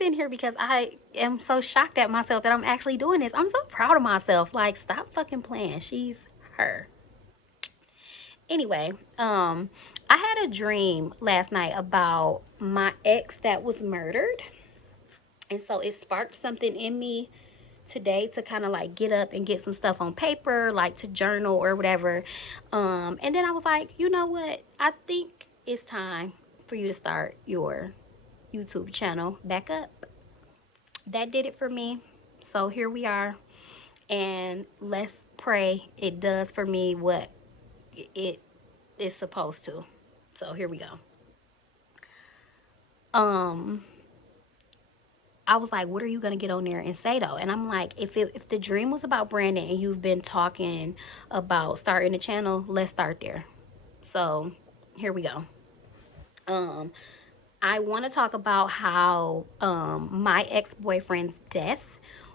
sitting here because I am so shocked at myself that I'm actually doing this. I'm so proud of myself. Like, stop fucking playing. She's her. Anyway, I had a dream last night about my ex that was murdered. And so it sparked something in me today to kind of like get up and get some stuff on paper, like to journal or whatever. And then I was like, you know what? I think it's time for you to start your YouTube channel back up. That did it for me. So here we are. And let's pray it does for me what it is supposed to. So here we go. Um, I was like, what are you gonna get on there and say though? And I'm like, if the dream was about Brandon and you've been talking about starting a channel, let's start there. So here we go. Um, I want to talk about how my ex-boyfriend's death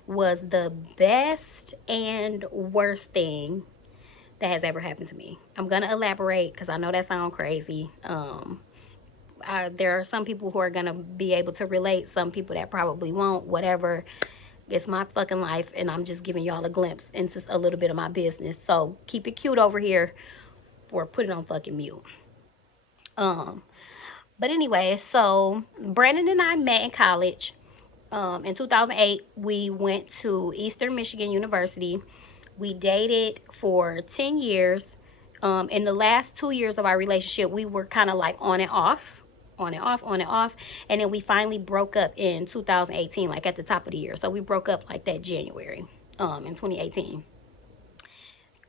was the best and worst thing that has ever happened to me. I'm gonna elaborate because I know that sounds crazy. There are some people who are gonna be able to relate, some people that probably won't, whatever. It's my fucking life and I'm just giving y'all a glimpse into a little bit of my business. So keep it cute over here or put it on fucking mute. But anyway, so Brandon and I met in college. In 2008, we went to Eastern Michigan University. We dated for 10 years. In the last 2 years of our relationship, we were kind of like on and off, on and off, on and off. And then we finally broke up in 2018, like at the top of the year. So we broke up like that January in 2018.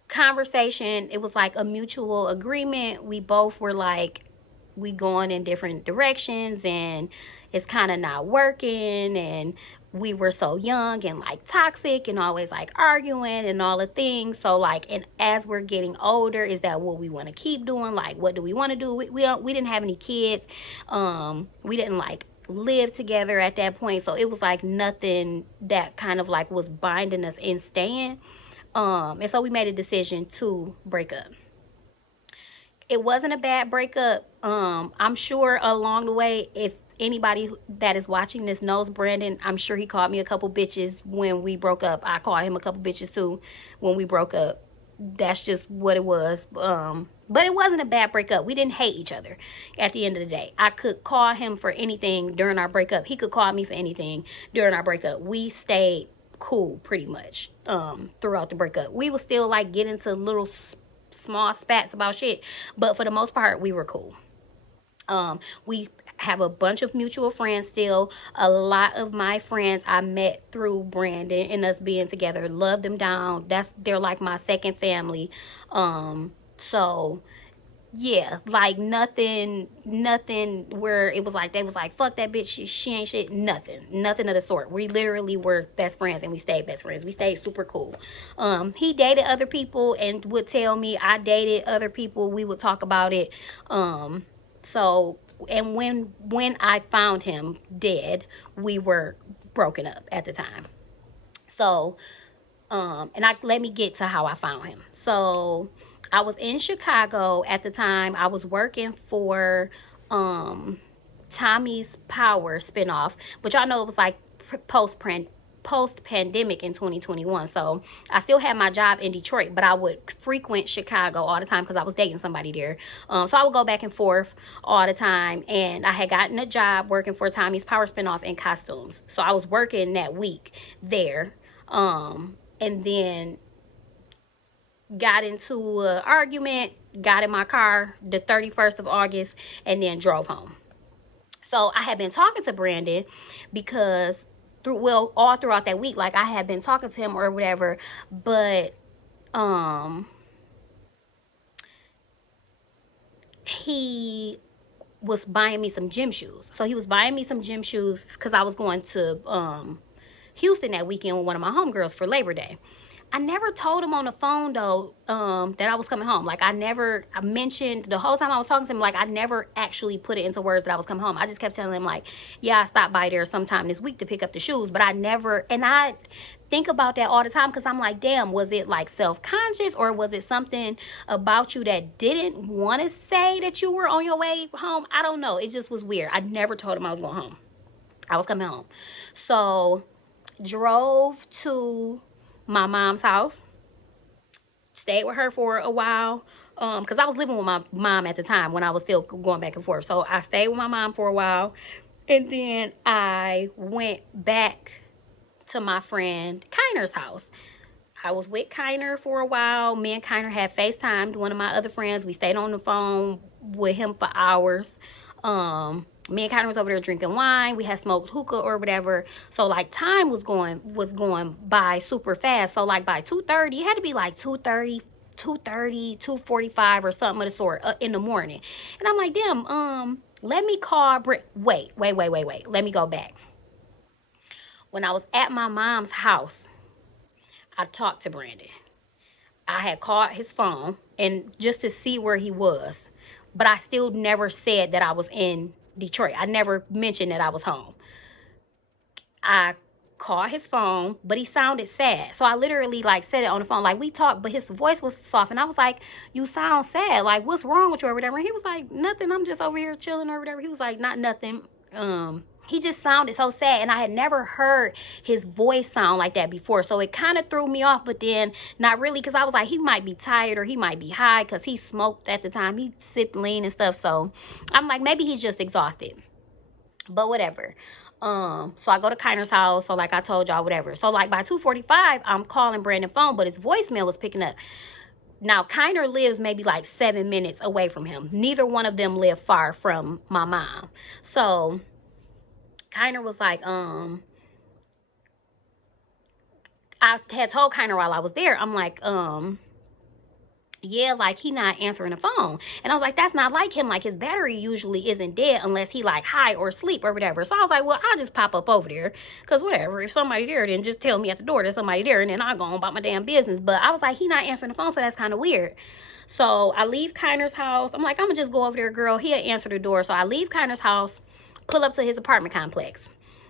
Conversation, it was like a mutual agreement. We both were like, we going in different directions and it's kind of not working, and we were so young and like toxic and always like arguing and all the things. So like, and as we're getting older, is that what we want to keep doing? Like, what do we want to do? We didn't have any kids. We didn't like live together at that point, so it was like nothing that kind of like was binding us in staying. And so we made a decision to break up. It wasn't a bad breakup. I'm sure along the way, if anybody that is watching this knows Brandon, I'm sure he called me a couple bitches when we broke up. I called him a couple bitches too when we broke up. That's just what it was. But it wasn't a bad breakup. We didn't hate each other at the end of the day. I could call him for anything during our breakup. He could call me for anything during our breakup. We stayed cool pretty much throughout the breakup. We would still like get into little small spats about shit, but for the most part we were cool. We have a bunch of mutual friends still. A lot of my friends I met through Brandon and us being together. Love them down. They're like my second family. So yeah, like nothing where it was like they was like, fuck that bitch, she ain't shit. Nothing of the sort. We literally were best friends and we stayed best friends. We stayed super cool. He dated other people and would tell me. I dated other people. We would talk about it. So, and when I found him dead, we were broken up at the time. So and let me get to how I found him. So I was in Chicago at the time. I was working for Tommy's Power spinoff, which y'all know it was like post-pandemic in 2021. So I still had my job in Detroit, but I would frequent Chicago all the time because I was dating somebody there. So I would go back and forth all the time, and I had gotten a job working for Tommy's Power spinoff in costumes. So I was working that week there, and then got into an argument, got in my car the 31st of August, and then drove home. So I had been talking to Brandon because all throughout that week, like I had been talking to him or whatever, but he was buying me some gym shoes. So he was buying me some gym shoes because I was going to Houston that weekend with one of my homegirls for Labor Day. I never told him on the phone though that I was coming home. Like I mentioned the whole time I was talking to him, like I never actually put it into words that I was coming home. I just kept telling him like, yeah, I stopped by there sometime this week to pick up the shoes, but I never, and I think about that all the time because I'm like, damn, was it like self-conscious or was it something about you that didn't want to say that you were on your way home? I don't know. It just was weird. I never told him I was going home. I was coming home. So drove to my mom's house, stayed with her for a while. Because I was living with my mom at the time when I was still going back and forth. So I stayed with my mom for a while. And then I went back to my friend Kiner's house. I was with Kiner for a while. Me and Kiner had FaceTimed one of my other friends. We stayed on the phone with him for hours. Me and Kiner was over there drinking wine. We had smoked hookah or whatever. So like time was going by super fast. So like by 2:30, it had to be like 2:30, 2:30, 2:45 or something of the sort in the morning. And I'm like, damn, let me call wait. Let me go back. When I was at my mom's house, I talked to Brandon. I had called his phone and just to see where he was, but I still never said that I was in Detroit. I never mentioned that I was home. I called his phone, but he sounded sad. So I literally like said it on the phone, like we talked, but his voice was soft. And I was like, you sound sad. Like, what's wrong with you or whatever? And he was like, nothing. I'm just over here chilling or whatever. He was like, not nothing. He just sounded so sad, and I had never heard his voice sound like that before. So it kind of threw me off, but then not really, because I was like, he might be tired or he might be high because he smoked at the time. He sipped lean and stuff. So I'm like, maybe he's just exhausted. But whatever. So I go to Kiner's house. So like I told y'all, whatever. So like by 2:45, I'm calling Brandon's phone, but his voicemail was picking up. Now, Kiner lives maybe like 7 minutes away from him. Neither one of them live far from my mom. So Kiner was like, I had told Kiner while I was there, I'm like, yeah, like he not answering the phone. And I was like, that's not like him. Like his battery usually isn't dead unless he like high or asleep or whatever. So I was like, well, I'll just pop up over there. Cause whatever, if somebody there, then just tell me at the door there's somebody there and then I'll go on about my damn business. But I was like, he not answering the phone, so that's kind of weird. So I leave Kiner's house. I'm like, I'm gonna just go over there, girl. He'll answer the door. So I leave Kiner's house, pull up to his apartment complex.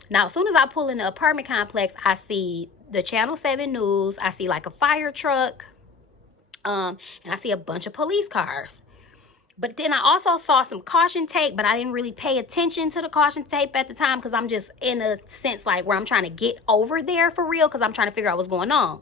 Now, as soon as I pull in the apartment complex, I see the Channel 7 News. I see like a fire truck. And I see a bunch of police cars. But then I also saw some caution tape, but I didn't really pay attention to the caution tape at the time because I'm just in a sense like where I'm trying to get over there for real because I'm trying to figure out what's going on.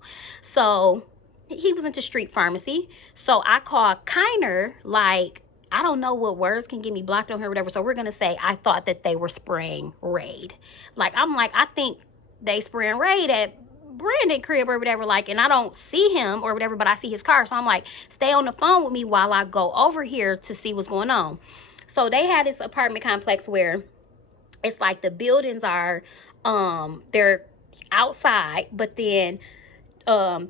So he was into street pharmacy. So I called Kiner, like, I don't know what words can get me blocked on here or whatever. So we're going to say I thought that they were spraying Raid. Like, I'm like, I think they spraying Raid at Brandon crib or whatever, like, and I don't see him or whatever, but I see his car. So I'm like, stay on the phone with me while I go over here to see what's going on. So they had this apartment complex where it's like the buildings are, they're outside, but then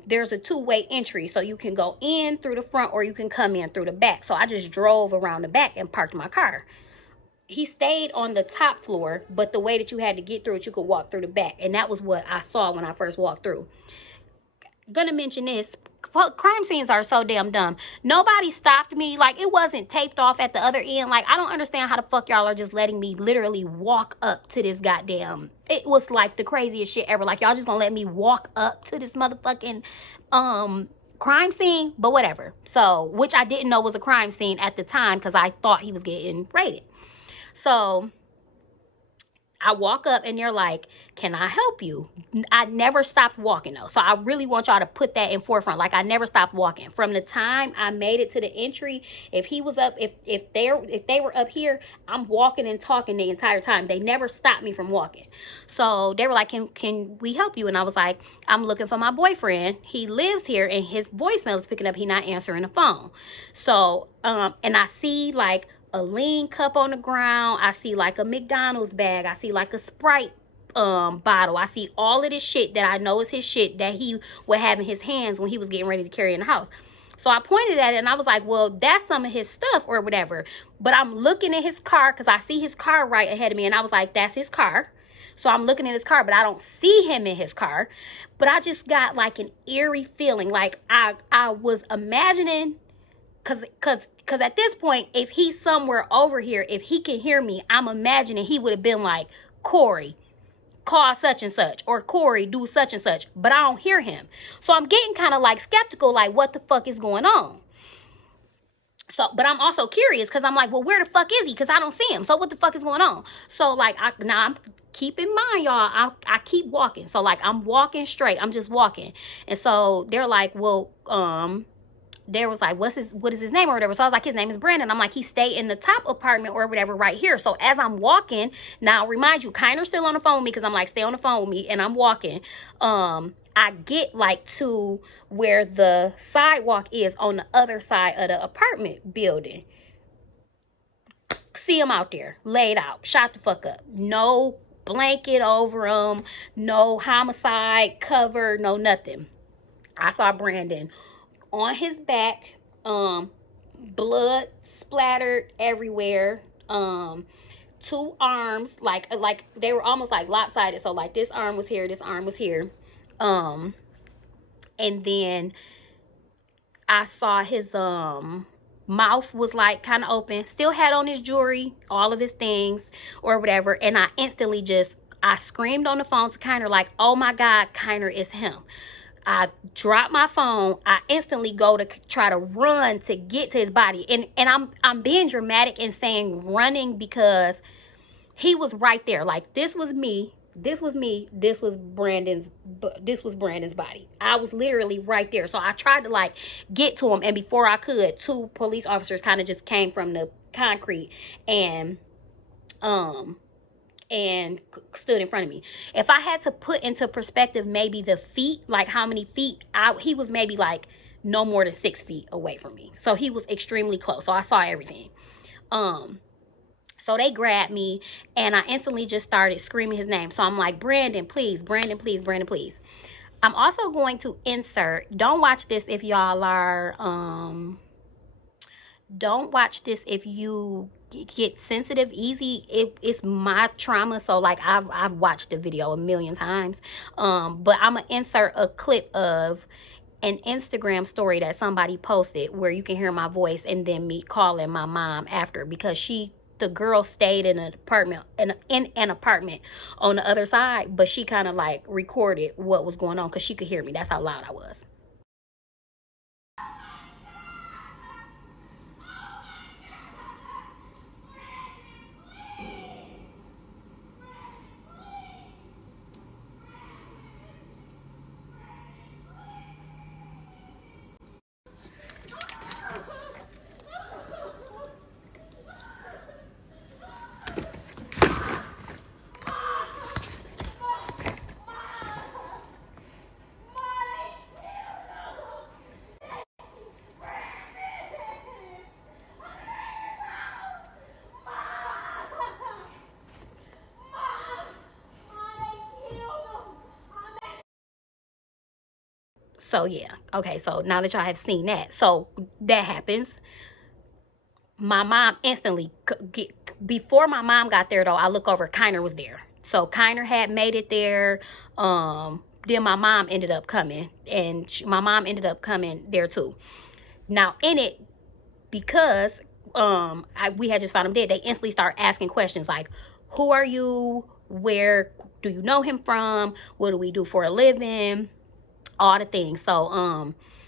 there's a two-way entry. So you can go in through the front or you can come in through the back. So I just drove around the back and parked my car. He stayed on the top floor, but the way that you had to get through it, you could walk through the back. And that was what I saw when I first walked through. Gonna mention this. Crime scenes are so damn dumb. Nobody stopped me. Like, it wasn't taped off at the other end. Like, I don't understand how the fuck y'all are just letting me literally walk up to this goddamn... It was like the craziest shit ever. Like, y'all just gonna let me walk up to this motherfucking crime scene? But whatever. So, which I didn't know was a crime scene at the time because I thought he was getting raided. So I walk up and they're like, can I help you? I never stopped walking though. So I really want y'all to put that in forefront. Like, I never stopped walking. From the time I made it to the entry, if he was up, if they were up here, I'm walking and talking the entire time. They never stopped me from walking. So they were like, can we help you? And I was like, I'm looking for my boyfriend. He lives here and his voicemail is picking up. He's not answering the phone. So, and I see like a lean cup on the ground. I see like a McDonald's bag. I see like a Sprite bottle. I see all of this shit that I know is his shit that he would have in his hands when he was getting ready to carry in the house. So I pointed at it and I was like, well, that's some of his stuff or whatever. But I'm looking at his car because I see his car right ahead of me. And I was like, that's his car. So I'm looking at his car, but I don't see him in his car. But I just got like an eerie feeling. Like I was imagining, because at this point, if he's somewhere over here, if he can hear me, I'm imagining he would have been like, Corey, call such and such, or Corey, do such and such. But I don't hear him. So I'm getting kind of like skeptical, like what the fuck is going on? So, but I'm also curious because I'm like, well, where the fuck is he? Because I don't see him. So what the fuck is going on? So like, now I'm keep in mind, y'all, I keep walking. So like I'm walking straight. I'm just walking. And so they're like, well, there was like, what is his name or whatever. So I was like, his name is Brandon. I'm like, he stayed in the top apartment or whatever right here. So as I'm walking, now remind you, Kiner's still on the phone with me because I'm like, stay on the phone with me, and I'm walking. I get like to where the sidewalk is on the other side of the apartment building. See him out there, laid out, shot the fuck up. No blanket over him, no homicide cover, no nothing. I saw Brandon on his back, blood splattered everywhere, two arms, like they were almost like lopsided. So like this arm was here, this arm was here, and then I saw his mouth was like kind of open, still had on his jewelry, all of his things or whatever, and I screamed on the phone to Kiner like, oh my God, Kiner is him. I drop my phone. I instantly go to try to run to get to his body, and I'm being dramatic and saying running because he was right there. Like this was me. This was me. This was Brandon's body. I was literally right there. So I tried to like get to him, and before I could, two police officers kind of just came from the concrete and stood in front of me. If I had to put into perspective maybe the feet, like how many feet, he was maybe like no more than 6 feet away from me. So he was extremely close. So I saw everything. So they grabbed me, and I instantly just started screaming his name. So I'm like, Brandon, please, Brandon, please, Brandon, please. I'm also going to insert, don't watch this if y'all are, don't watch this if you get sensitive easy. It's my trauma, so like I've watched the video a million times. But I'm gonna insert a clip of an Instagram story that somebody posted where you can hear my voice and then me calling my mom after, because the girl stayed in an apartment in an apartment on the other side, but she kind of like recorded what was going on because she could hear me. That's how loud I was. So yeah, okay, so now that y'all have seen that, so that happens. My mom instantly before my mom got there though, I look over, Kiner was there. So Kiner had made it there. Then my mom ended up coming, and my mom ended up coming there too. Now in it, because we had just found him dead, they instantly start asking questions like, who are you, where do you know him from, what do we do for a living, all the things. So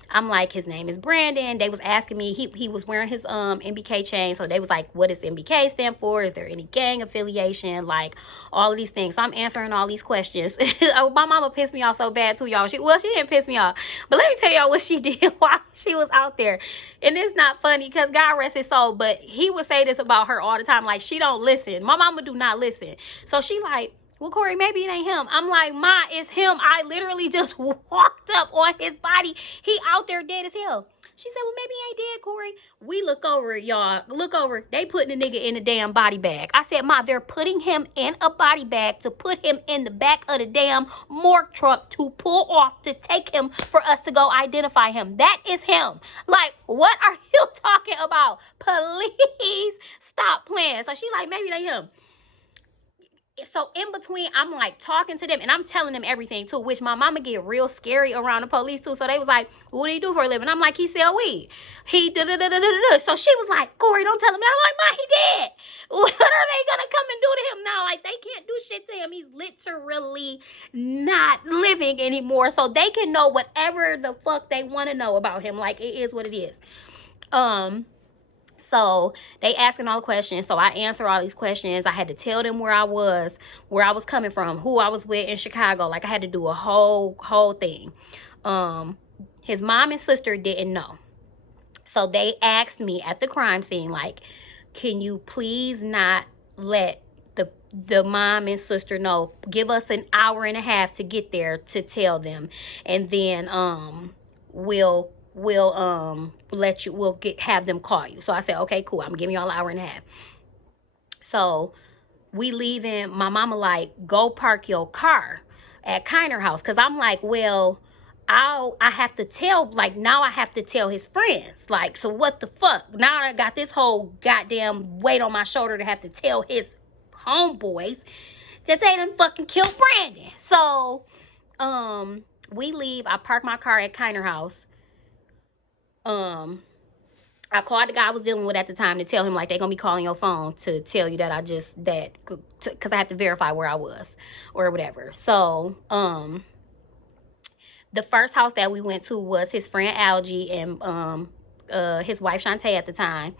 I'm like, his name is Brandon. They was asking me, he was wearing his MBK chain, so they was like, what does MBK stand for, is there any gang affiliation, like all of these things. So I'm answering all these questions. Oh, my mama pissed me off so bad too, y'all. She didn't piss me off, but let me tell y'all what she did while she was out there. And it's not funny because God rest his soul, but he would say this about her all the time, like, she don't listen. My mama do not listen. So she like, well, Corey, maybe it ain't him. I'm like, Ma, it's him. I literally just walked up on his body. He out there dead as hell. She said, well, maybe he ain't dead, Corey. We look over, y'all. Look over. They putting the nigga in a damn body bag. I said, Ma, they're putting him in a body bag to put him in the back of the damn morgue truck to pull off, to take him for us to go identify him. That is him. Like, what are you talking about? Please stop playing. So she like, maybe they him. So in between, I'm like talking to them and I'm telling them everything too, which my mama get real scary around the police too. So they was like, what do you do for a living? I'm like, he sell weed. He da da da da da da. So she was like, Corey, don't tell him that. I'm like, Ma, he dead. What are they gonna come and do to him now? Like, they can't do shit to him. He's literally not living anymore. So they can know whatever the fuck they want to know about him. Like, it is what it is. So they asking all the questions. So I answer all these questions. I had to tell them where I was coming from, who I was with in Chicago. Like I had to do a whole thing. His mom and sister didn't know. So they asked me at the crime scene, like, can you please not let the mom and sister know? Give us an hour and a half to get there to tell them, and then we'll have them call you. So I said, okay, cool. I'm giving y'all an hour and a half. So we leaving. My mama like, go park your car at Kiner House, because I'm like, well, I have to tell, like, now I have to tell his friends. Like, so what the fuck? Now I got this whole goddamn weight on my shoulder to have to tell his homeboys that they done fucking killed Brandon. So, we leave. I park my car at Kiner House. I called the guy I was dealing with at the time to tell him, like, they're gonna be calling your phone to tell you that because I have to verify where I was or whatever. So, the first house that we went to was his friend Algie and his wife Shantae at the time.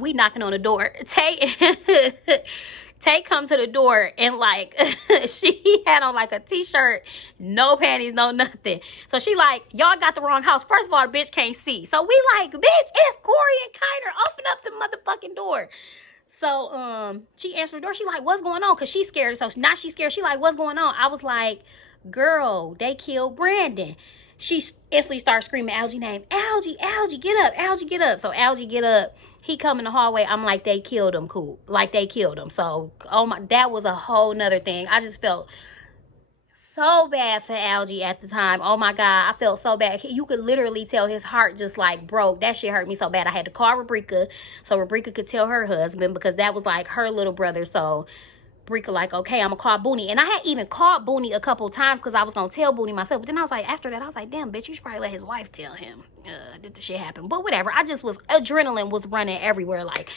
We knocking on the door. Tay come to the door and like she had on like a t-shirt, no panties, no nothing. So she like, y'all got the wrong house. First of all, the bitch can't see. So we like, bitch, it's Corey and Kiner. Open up the motherfucking door. So she answered the door. She like, what's going on? Cause she's scared. So now she's scared. She like, what's going on? I was like, girl, they killed Brandon. She instantly started screaming Algie name. Algie, get up. Algie, get up. So Algie get up. He come in the hallway. I'm like, they killed him. Cool. Like, they killed him. So, oh my, that was a whole nother thing. I just felt so bad for Algie at the time. Oh my God, I felt so bad. You could literally tell his heart just like broke. That shit hurt me so bad. I had to call Rebrika so Rebrika could tell her husband, because that was like her little brother. So Rebrika like, okay, I'm gonna call Booney. And I had even called Booney a couple times because I was gonna tell Booney myself. But then I was like, after that, I was like, damn, bitch, you should probably let his wife tell him that the shit happened. But whatever. I just was, adrenaline was running everywhere. Like,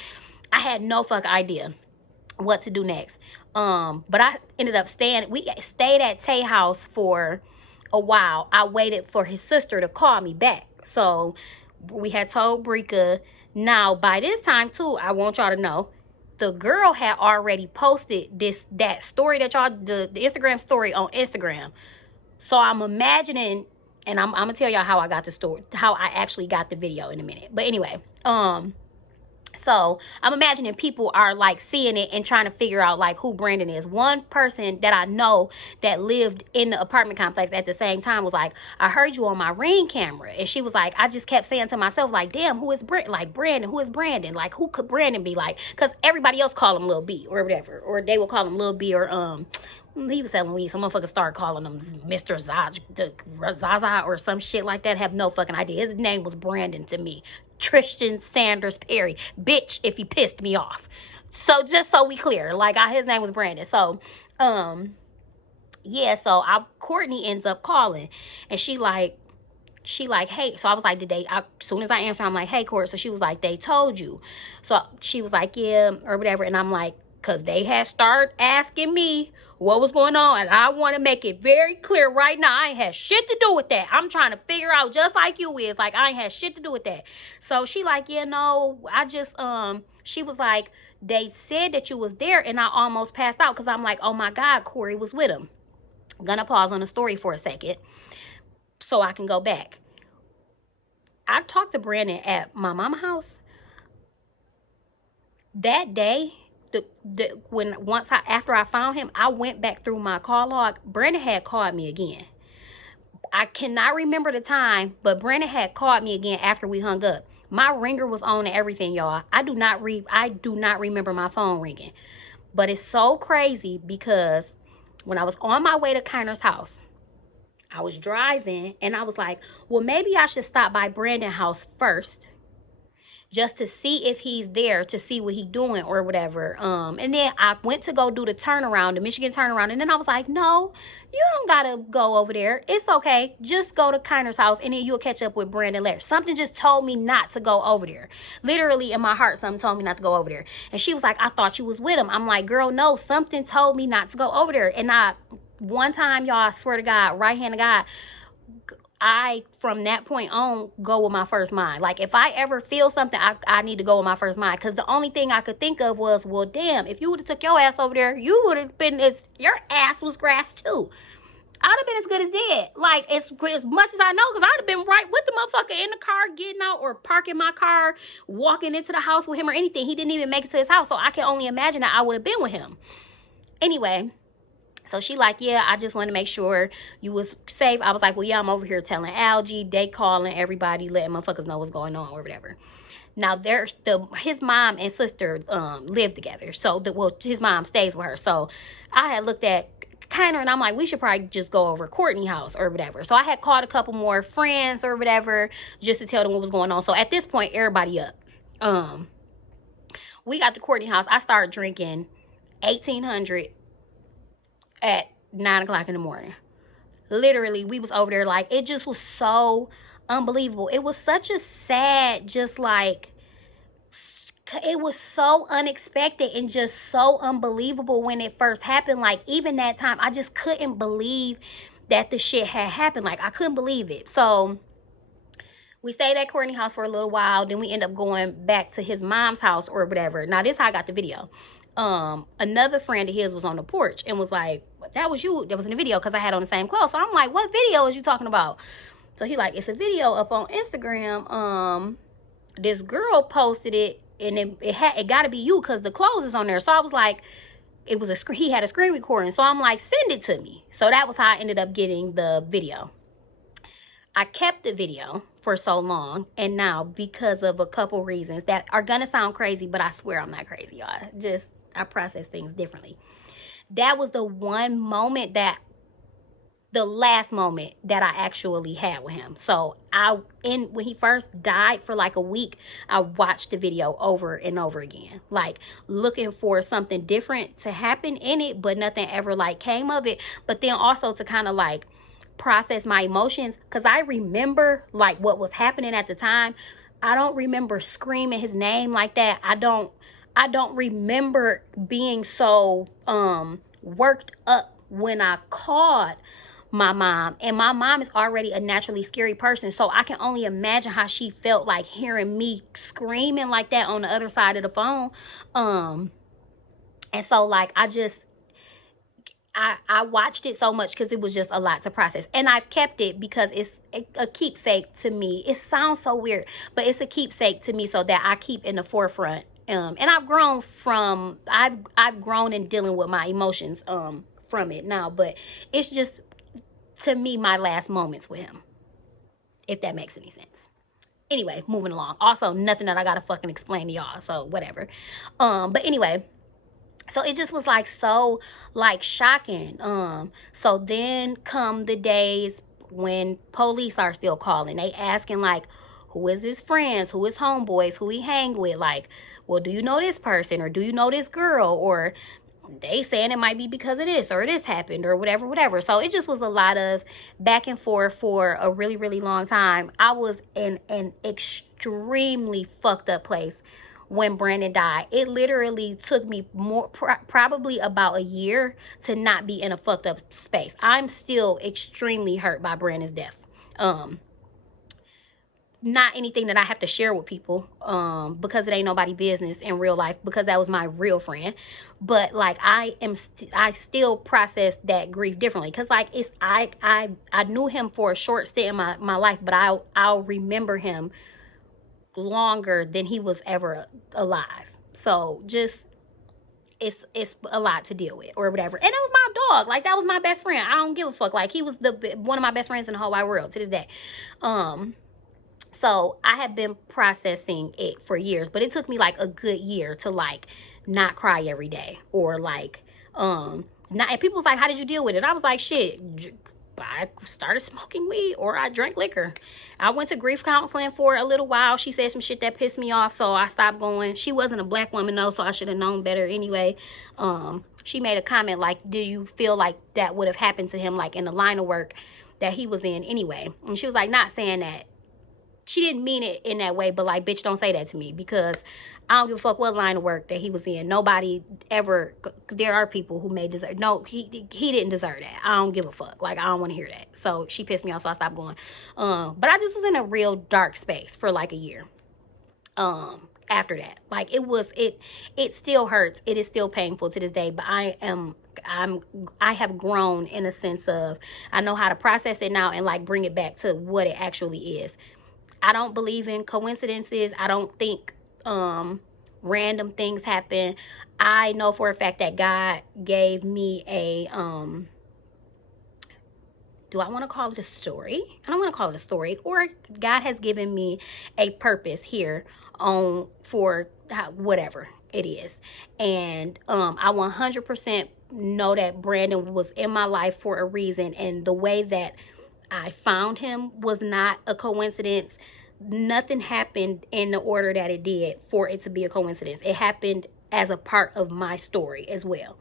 I had no fuck idea what to do next. But I ended up we stayed at Tay house for a while. I waited for his sister to call me back. So we had told Brika. Now, by this time too, I want y'all to know, the girl had already posted that story that y'all, the Instagram story on Instagram. So I'm imagining, and I'm gonna tell y'all how I got the story, how I actually got the video in a minute. But anyway, so I'm imagining people are like seeing it and trying to figure out like who Brandon is. One person that I know that lived in the apartment complex at the same time was like, I heard you on my Ring camera. And she was like, I just kept saying to myself, like, damn, who is Brandon? Who is Brandon? Like, who could Brandon be? Like, because everybody else called him Lil B or whatever. Or they would call him Lil B, or he was selling weed. Some motherfuckers started calling him Mr. Zaza or some shit like that. Have no fucking idea. His name was Brandon to me. Tristan Sanders Perry. Bitch, if he pissed me off. So just so we clear, like, his name was Brandon. So, yeah, so Courtney ends up calling, and she like, hey. So I was like, as soon as I answered, I'm like, hey, Court. So she was like, they told you. So she was like, yeah, or whatever. And I'm like, because they had started asking me what was going on, and I want to make it very clear right now, I ain't had shit to do with that. I'm trying to figure out, just like you is, like, I ain't had shit to do with that. So she like, yeah, no, I just, she was like, they said that you was there, and I almost passed out, because I'm like, oh my God, Corey was with him. I'm gonna pause on the story for a second so I can go back. I talked to Brandon at my mama's house that day. After I found him, I went back through my call log. Brandon had called me again. I cannot remember the time, but Brandon had called me again after we hung up. My ringer was on and everything, y'all. I do not remember my phone ringing. But it's so crazy because when I was on my way to Kiner's house, I was driving and I was like, well, maybe I should stop by Brandon's house first, just to see if he's there, to see what he's doing or whatever. And then I went to go do the turnaround, the Michigan turnaround. And then I was like, no, you don't gotta go over there. It's okay. Just go to Kiner's house and then you'll catch up with Brandon later. Something just told me not to go over there. Literally in my heart, something told me not to go over there. And she was like, I thought you was with him. I'm like, girl, no, something told me not to go over there. And one time, y'all, I swear to God, right hand of God, I, from that point on, go with my first mind. Like, if I ever feel something, I need to go with my first mind. Because the only thing I could think of was, well, damn, if you would have took your ass over there, you would have been, your ass was grass too. I'd have been as good as dead. Like, as much as I know, because I'd have been right with the motherfucker in the car, getting out or parking my car, walking into the house with him or anything. He didn't even make it to his house. So I can only imagine that I would have been with him. Anyway. So she like, yeah, I just want to make sure you was safe. I was like, well, yeah, I'm over here telling Algie, they calling everybody, letting motherfuckers know what's going on or whatever. Now, his mom and sister live together. So, his mom stays with her. So, I had looked at Kinder and I'm like, we should probably just go over Courtney's house or whatever. So, I had called a couple more friends or whatever just to tell them what was going on. So, at this point, everybody up. We got to Courtney's house. I started drinking 1800 at 9 o'clock in the morning. Literally, we was over there, like, it just was so unbelievable. It was such a sad, just like, it was so unexpected and just so unbelievable when it first happened. Like, even that time, I just couldn't believe that the shit had happened. Like, I couldn't believe it. So we stayed at Courtney's house for a little while. Then we end up going back to his mom's house or whatever. Now, this is how I got the video. Another friend of his was on the porch and was like, that was you that was in the video, because I had on the same clothes. So I'm like, what video is you talking about? So he like, it's a video up on Instagram. This girl posted it, and it got to be you because the clothes is on there. So I was like, he had a screen recording. So I'm like, send it to me. So that was how I ended up getting the video. I kept the video for so long, and now, because of a couple reasons that are gonna sound crazy, but I swear I'm not crazy, y'all. I process things differently. That was the last moment that I actually had with him. So when he first died for like a week, I watched the video over and over again, like looking for something different to happen in it, but nothing ever like came of it. But then also to kind of like process my emotions, because I remember like what was happening at the time. I don't remember screaming his name like that. I don't remember being so worked up when I called my mom, and my mom is already a naturally scary person, so I can only imagine how she felt like hearing me screaming like that on the other side of the phone. And so like I watched it so much because it was just a lot to process, and I've kept it because it's a keepsake to me. It sounds so weird, but it's a keepsake to me, so that I keep in the forefront. And I've grown in dealing with my emotions from it now, but it's just, to me, my last moments with him, if that makes any sense. Anyway, moving along. Also, nothing that I gotta fucking explain to y'all, so whatever. But anyway, so it just was like so like shocking. So then come the days when police are still calling. They asking like, who is his friends, who is homeboys, who he hang with, like, well, do you know this person, or do you know this girl, or they saying it might be because of this, or this happened, or whatever. So it just was a lot of back and forth for a really, really long time. I was in an extremely fucked up place when Brandon died. It literally took me probably about a year to not be in a fucked up space. I'm still extremely hurt by Brandon's death. Not anything that I have to share with people, because it ain't nobody business in real life, because that was my real friend. But like I still process that grief differently, because like I knew him for a short stint in my life, but I'll remember him longer than he was ever alive. So just it's a lot to deal with or whatever. And that was my dog. Like, that was my best friend. I don't give a fuck. Like, he was one of my best friends in the whole wide world to this day. So I have been processing it for years, but it took me like a good year to like not cry every day, or like and people was like, how did you deal with it? I was like, shit, I started smoking weed, or I drank liquor. I went to grief counseling for a little while. She said some shit that pissed me off, so I stopped going. She wasn't a black woman though, so I should have known better anyway. She made a comment like, do you feel like that would have happened to him, like in the line of work that he was in anyway? And she was like, not saying that. She didn't mean it in that way, but like, bitch, don't say that to me, because I don't give a fuck what line of work that he was in. Nobody ever. There are people who may deserve. No, he didn't deserve that. I don't give a fuck. Like, I don't want to hear that. So she pissed me off, so I stopped going. But I just was in a real dark space for like a year. After that, like, it still hurts. It is still painful to this day. But I have grown in a sense of, I know how to process it now and like bring it back to what it actually is. I don't believe in coincidences. I don't think random things happen. I know for a fact that God gave me a do I want to call it a story? I don't want to call it a story. Or God has given me a purpose here on for whatever it is. And I 100% know that Brandon was in my life for a reason, and the way that I found him was not a coincidence. Nothing happened in the order that it did for it to be a coincidence. It happened as a part of my story as well.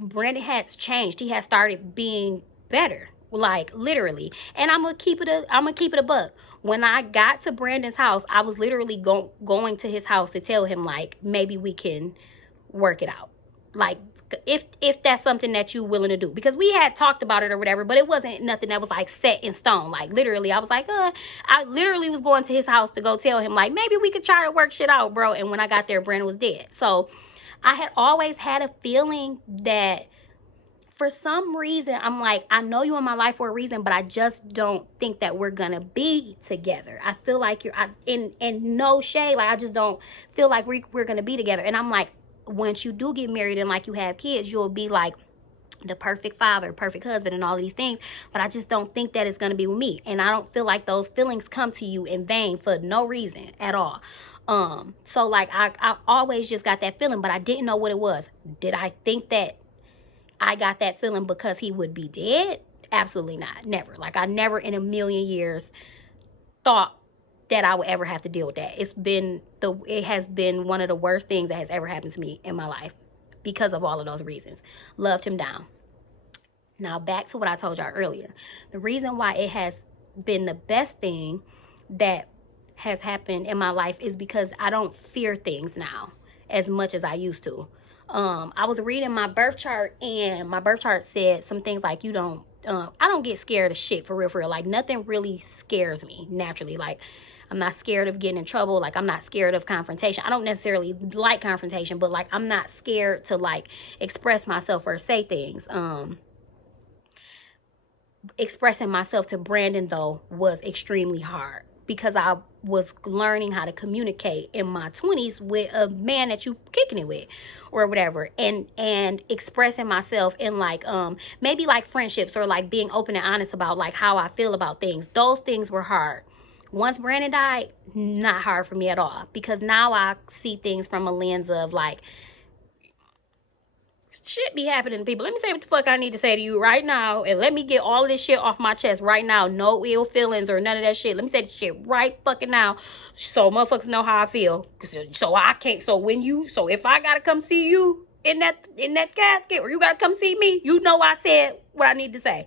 Brandon has changed. He has started being better, like literally. And I'm gonna keep it a buck. When I got to Brandon's house, I was literally going to his house to tell him, like, maybe we can work it out. Like, if that's something that you willing to do, because we had talked about it or whatever, but it wasn't nothing that was like set in stone. Like, literally, I was like, I literally was going to his house to go tell him, like, maybe we could try to work shit out, bro. And when I got there, Brandon was dead. So I had always had a feeling that for some reason, I'm like, I know you in my life for a reason, but I just don't think that we're gonna be together. I feel like in no shade, like, I just don't feel like we're gonna be together. And I'm like, once you do get married and like you have kids, you'll be like the perfect father, perfect husband, and all of these things. But I just don't think that it's gonna be with me. And I don't feel like those feelings come to you in vain for no reason at all. So like I always just got that feeling, but I didn't know what it was. Did I think that I got that feeling because he would be dead? Absolutely not. Never. Like, I never in a million years thought that I would ever have to deal with that. It has been one of the worst things that has ever happened to me in my life because of all of those reasons. Loved him down. Now back to what I told y'all earlier. The reason why it has been the best thing that has happened in my life is because I don't fear things now as much as I used to. I was reading my birth chart, and my birth chart said some things like, I don't get scared of shit, for real. Like, nothing really scares me naturally. Like, I'm not scared of getting in trouble. Like, I'm not scared of confrontation. I don't necessarily like confrontation, but like, I'm not scared to like express myself or say things. Expressing myself to Brandon, though, was extremely hard because I was learning how to communicate in my 20s with a man that you kicking it with or whatever, and expressing myself in like maybe like friendships, or like being open and honest about like how I feel about things. Those things were hard. Once Brandon died, not hard for me at all, because now I see things from a lens of like, shit be happening to people. Let me say what the fuck I need to say to you right now, and let me get all of this shit off my chest right now. No ill feelings or none of that shit. Let me say the shit right fucking now, so motherfuckers know how I feel. So I can't. So if I gotta come see you in that casket, or you gotta come see me, you know I said what I need to say.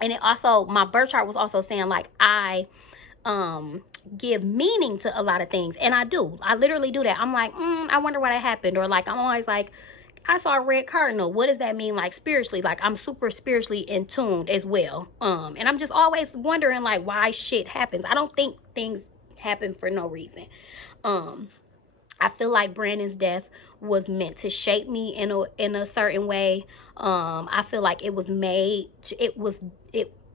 And it also, my birth chart was also saying like I give meaning to a lot of things, and I do. I literally do that. I'm like, I wonder why that happened, or like I'm always like, I saw a red cardinal. What does that mean, like spiritually? Like, I'm super spiritually in tune as well. And I'm just always wondering like why shit happens. I don't think things happen for no reason. I feel like Brandon's death was meant to shape me in a certain way. I feel like it was made.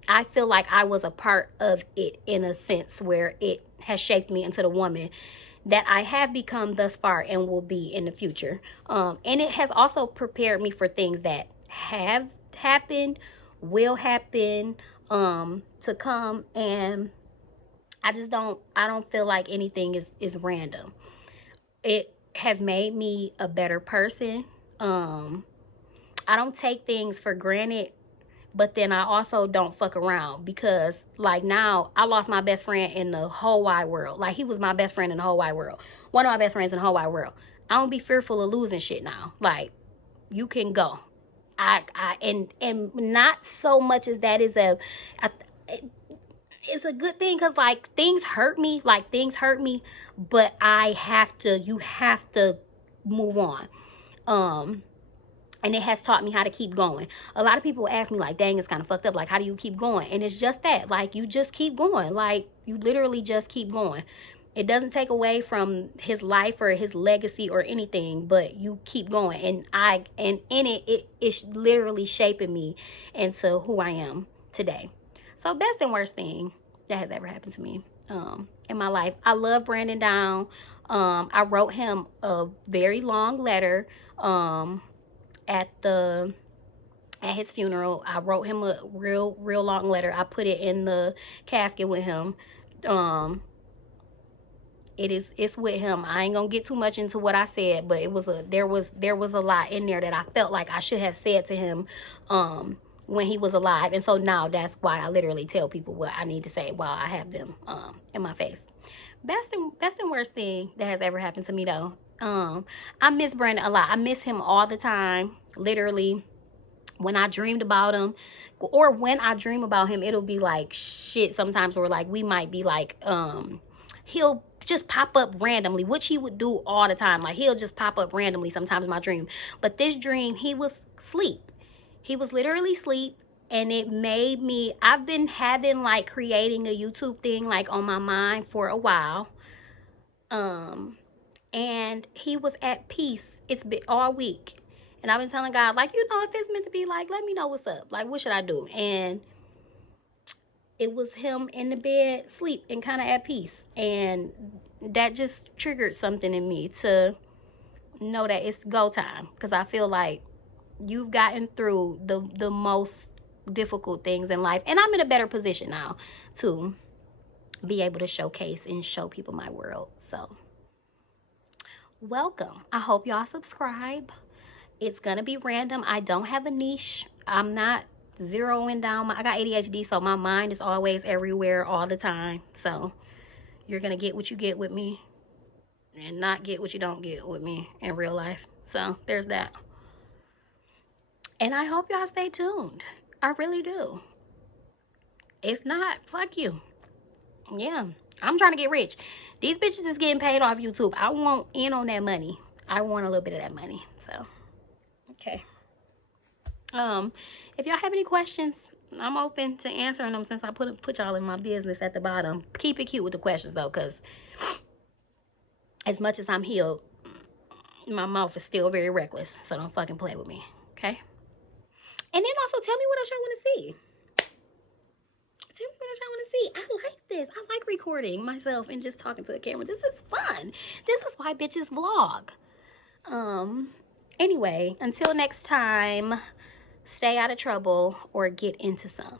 I feel like I was a part of it in a sense where it has shaped me into the woman that I have become thus far and will be in the future. And it has also prepared me for things that have happened, will happen, to come. And I don't feel like anything is random. It has made me a better person. I don't take things for granted, but then I also don't fuck around, because like now I lost my best friend in the whole wide world. Like, he was my best friend in the whole wide world. One of my best friends in the whole wide world. I don't be fearful of losing shit now. Like, you can go. And not so much as that is it's a good thing, because like things hurt me, but you have to move on. And it has taught me how to keep going. A lot of people ask me like, dang, it's kind of fucked up, like how do you keep going? And it's just that, like, you just keep going. Like, you literally just keep going. It doesn't take away from his life or his legacy or anything, but you keep going. And in it's literally shaping me into who I am today. So best and worst thing that has ever happened to me in my life. I love Brandon Down. I wrote him a very long letter at his funeral. I wrote him a real long letter. I put it in the casket with him. It's with him. I ain't gonna get too much into what I said, but there was a lot in there that I felt like I should have said to him when he was alive. And so now that's why I literally tell people what I need to say while I have them in my face. Best and worst thing that has ever happened to me though. I miss Brandon a lot. I miss him all the time. Literally, when I dreamed about him, or when I dream about him, it'll be like shit sometimes, or like we might be like he'll just pop up randomly, which he would do all the time. Like, he'll just pop up randomly sometimes in my dream. But this dream, he was asleep. He was literally asleep. And it made me, I've been having like creating a YouTube thing like on my mind for a while. And he was at peace. It's been all week. And I've been telling God, like, if it's meant to be, like, let me know what's up. Like, what should I do? And it was him in the bed, sleep, and kind of at peace. And that just triggered something in me to know that it's go time. Because I feel like you've gotten through the most difficult things in life. And I'm in a better position now to be able to showcase and show people my world. So, welcome. I hope y'all subscribe. It's going to be random. I don't have a niche. I'm not zeroing down. I got ADHD, so my mind is always everywhere all the time. So you're going to get what you get with me and not get what you don't get with me in real life. So there's that. And I hope y'all stay tuned. I really do. If not, fuck you. Yeah, I'm trying to get rich. These bitches is getting paid off YouTube. I want in on that money. I want a little bit of that money. So, okay. If y'all have any questions, I'm open to answering them, since I put y'all in my business at the bottom. Keep it cute with the questions though, because as much as I'm healed, my mouth is still very reckless. So don't fucking play with me, okay? And then also tell me what else y'all want to see. Tell me what else y'all want to see. I like this. I like recording myself and just talking to a camera. This is fun. This is why bitches vlog. Anyway, until next time, stay out of trouble or get into some.